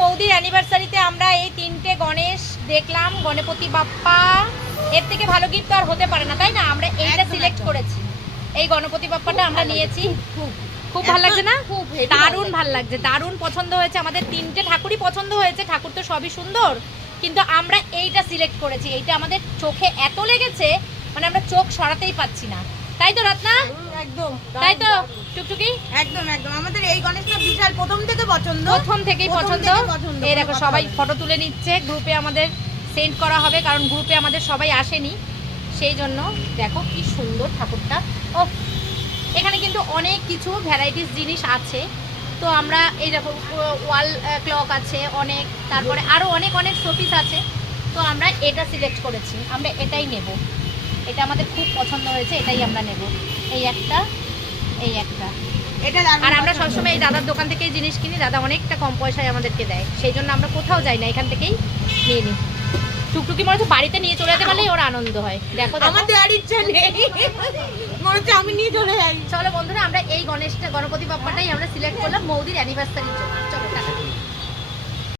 মৌদির অ্যানিভার্সারিতে আমরা এই 3টে গণেশ দেখলাম, গণপতি বাপ্পা। এর থেকে ভালো গিফট আর হতে পারে না, তাই না? আমরা এইটা সিলেক্ট করেছি, এই গণপতি বাপ্পাটা আমরা নিয়েছি। খুব ভালো লাগছে না? দারুণ ভালো লাগছে, দারুণ পছন্দ হয়েছে। আমাদের 3টে ঠাকুরই পছন্দ হয়েছে, ঠাকুর তো সবই সুন্দর, কিন্তু আমরা এইটা সিলেক্ট করেছি। এইটা আমাদের চোখে এত লেগেছে, মানে আমরা চোখ সরাতেই পাচ্ছি না, তাই তো রত্না? একদম তাই তো টুকটুকি? একদম একদম আমাদের এই গণেশটা বিশাল প্রথম থেকে পছন্দ, প্রথম থেকেই পছন্দ। এই দেখো সবাই ফটো তুলে নিচ্ছে, গ্রুপে আমাদের সেন্ড করা হবে, কারণ গ্রুপে আমাদের সবাই আসেনি, সেই জন্য। দেখো কি সুন্দর ঠাকুরটা। ও এখানে কিন্তু অনেক কিছু ভ্যারাইটিস জিনিস আছে। তো আমরা এই দেখো ওয়াল ক্লক আছে অনেক, তারপরে আরও অনেক অনেক শোপিস আছে। তো আমরা এটা সিলেক্ট করেছি, আমরা এটাই নেব। এটা আমাদের খুব পছন্দ হয়েছে, এটাই আমরা নেব। এই একটা, এই একটা। এটা আর আমরা সবসময় এই দাদার দোকান থেকেই জিনিস কিনি, দাদা অনেকটা কম পয়সায় আমাদেরকে দেয়, সেই জন্য আমরা কোথাও যাই না, এখান থেকেই নিয়ে নিই। টুকটুকি মনে হচ্ছে বাড়িতে নিয়ে চলে যেতে পারলেই ওর আনন্দ হয়। দেখো আমার দেওয়ার ইচ্ছা নেই, মনে হচ্ছে আমি নিয়ে চলে যাই। চলো বন্ধুরা, আমরা এই গণপতি বাপ্পাটাই আমরা সিলেক্ট করলাম মৌদির অ্যানিভার্সারির জন্য। চলো টাটা।